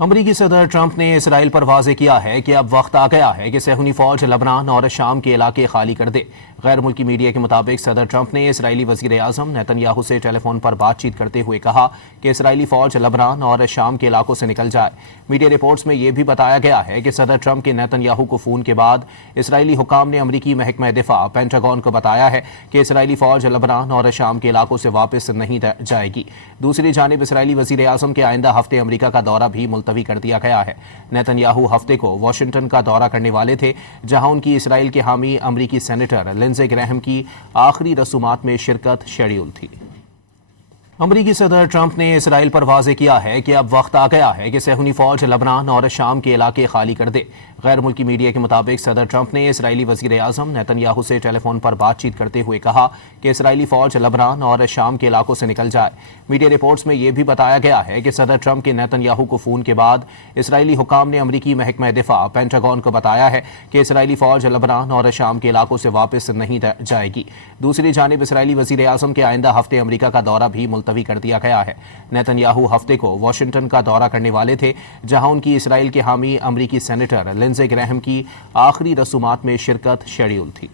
امریکی صدر ٹرمپ نے اسرائیل پر واضح کیا ہے کہ اب وقت آ گیا ہے کہ صہیونی فوج لبنان اور شام کے علاقے خالی کر دے۔ غیر ملکی میڈیا کے مطابق صدر ٹرمپ نے اسرائیلی وزیر اعظم نیتن یاہو سے ٹیلی فون پر بات چیت کرتے ہوئے کہا کہ اسرائیلی فوج لبنان اور شام کے علاقوں سے نکل جائے۔ میڈیا رپورٹس میں یہ بھی بتایا گیا ہے کہ صدر ٹرمپ کے نیتن یاہو کو فون کے بعد اسرائیلی حکام نے امریکی محکمہ دفاع پینٹاگون کو بتایا ہے کہ اسرائیلی فوج لبنان اور شام کے علاقوں سے واپس نہیں جائے گی۔ دوسری جانب اسرائیلی وزیر اعظم کے آئندہ ہفتے امریکہ کا دورہ بھی ملتوی کر دیا گیا ہے۔ نیتن یاہو ہفتے کو واشنگٹن کا دورہ کرنے والے تھے، جہاں ان کی اسرائیل کے حامی امریکی سینیٹر لنزے گریہم کی آخری رسومات میں شرکت شیڈول تھی۔ امریکی صدر ٹرمپ نے اسرائیل پر واضح کیا ہے کہ اب وقت آ گیا ہے کہ صہیونی فوج لبنان اور شام کے علاقے خالی کر دے۔ غیر ملکی میڈیا کے مطابق صدر ٹرمپ نے اسرائیلی وزیر اعظم نیتن یاہو سے ٹیلی فون پر بات چیت کرتے ہوئے کہا کہ اسرائیلی فوج لبنان اور شام کے علاقوں سے نکل جائے۔ میڈیا رپورٹس میں یہ بھی بتایا گیا ہے کہ صدر ٹرمپ کے نیتن یاہو کو فون کے بعد اسرائیلی حکام نے امریکی محکمہ دفاع پینٹاگون کو بتایا ہے کہ اسرائیلی فوج لبنان اور شام کے علاقوں سے واپس نہیں جائے گی۔ دوسری جانب اسرائیلی وزیر اعظم کے آئندہ ہفتے امریکہ کا دورہ بھی ملتوی کر دیا گیا ہے۔ نیتن یاہو ہفتے کو واشنگٹن کا دورہ کرنے والے تھے، جہاں ان کی اسرائیل کے حامی امریکی سینیٹر لنزے گریہم کی آخری رسومات میں شرکت شیڈول تھی۔